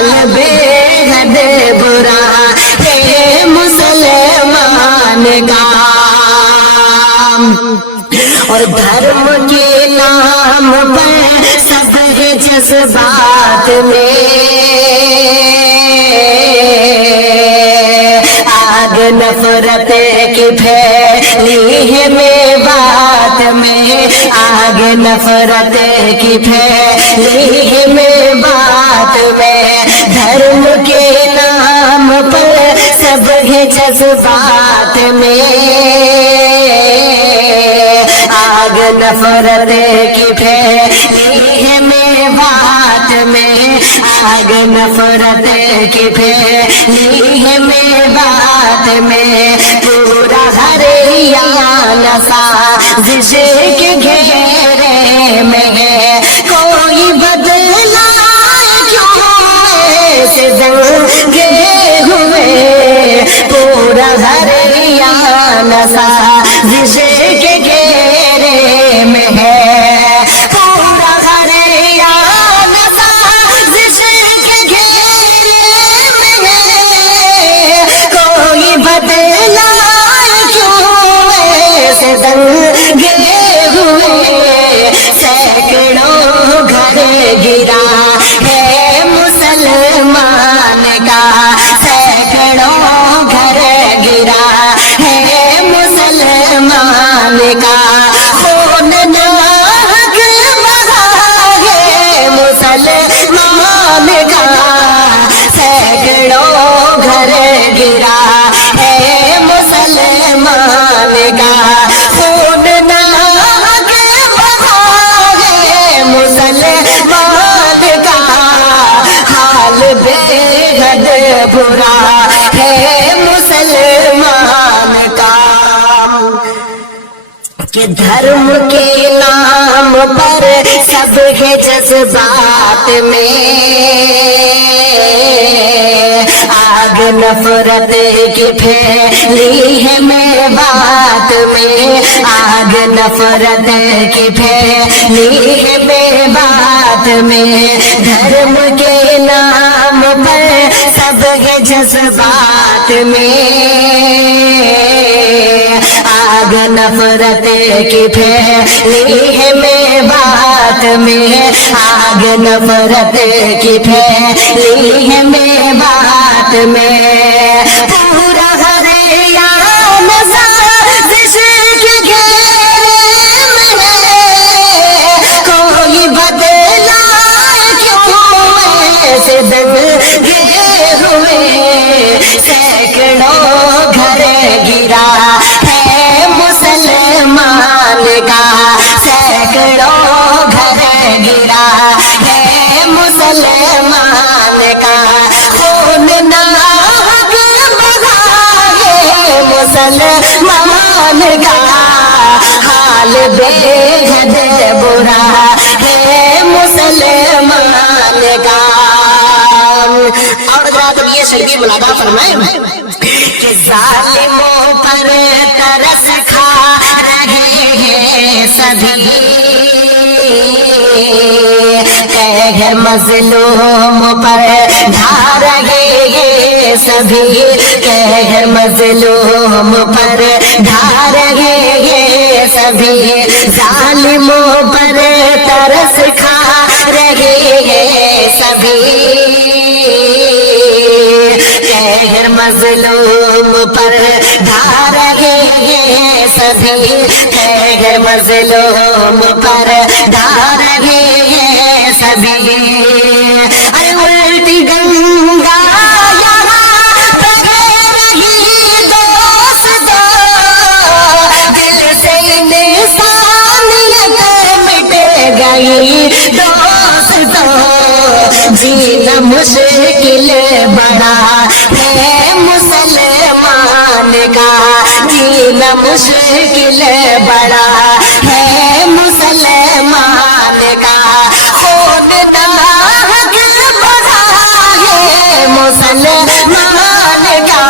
حال بے حد برا ہے مسلمان کا، اور دھرم کے نام پر سب ہے جذبات میں، آگ نفرت کی پھیلی ہے میوات میں، آگ نفرت کی پھیلی ہے میوات میں، دھرم کے نام پر سب ہے جذبات میں، آگ نفرت کی پھیلی ہے میوات میں، آگ نفرت کی پھیلی ہے میوات میں، پورا ہریانہ سازش کے گھیرے میں ہے، کوئی بدلا کیوں ایسے دنگے ہوئے، پورا ہریانہ سازش کے گھیرے میں ہے، پورا ہریانہ سازش کے گھیرے میں ہے، کوئی بدلا کیوں ایسے دنگے ہوئے، سینکڑوں گھر گرا ہے مسلمان کا، سینکڑوں گھر گرا ہے مسلمان کا، خون ناحق بہا ہے مسلمان کا، سینکڑوں گھر گرا ہے مسلمان کا، خون ناحق بہا ہے مسلمان کا، حال بے حد برا ہے مسلمان کا، کہ دھرم کے نام پر سب ہے جذبات میں، آگ نفرت کی پھیلی ہے میوات میں، آگ نفرت کی پھیلی ہے میوات میں، دھرم کے نام پر سب ہے جذبات میں، آگ نفرت کی پھیلی ہے میوات میں، آگ نفرت کی پھیلی ہے میوات میں، پورا ہریانہ سازش کے گھیرے میں ہے، کوئی بدلا کیوں ایسے دنگے ہوئے، سینکڑوں گھر گرا ہے مسلمان کا، سینکڑوں گھر گرا ہے مسلمان کا، خون ناحق بہا ہے مسلمان کا، حال بے حد برا ہے مسلمان کا، اور ذات یہ شربی ملادہ فرمائے کہ ظالموں پر ترس کھا رہے ہیں سبھی، قہر مظلوم پر ڈھا رہے ہیں سبھی، قہر مظلوم پر ڈھا رہے ہیں سبھی، ظالموں پر ترس کھا رہے ہیں سبھی، قہر مظلوم پر ڈھا رہے ہیں سبھی، قہر مظلوم پر ڈھا رہے ہیں سبھی، ارے الٹی گنگا یہاں بہہ رہی دوستو، دل سے انسانیت مٹ گئی دوستو، جینا مشکل بڑا ہے مسلمان کا، جینا مشکل بڑا ہے مسلمان کا، خون ناحق بہا ہے مسلمان کا،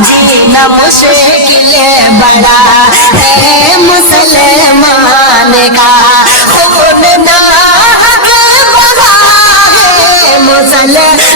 جینا مشکل بڑا ہے مسلمان کا، خون ناحق بہا ہے مسلمان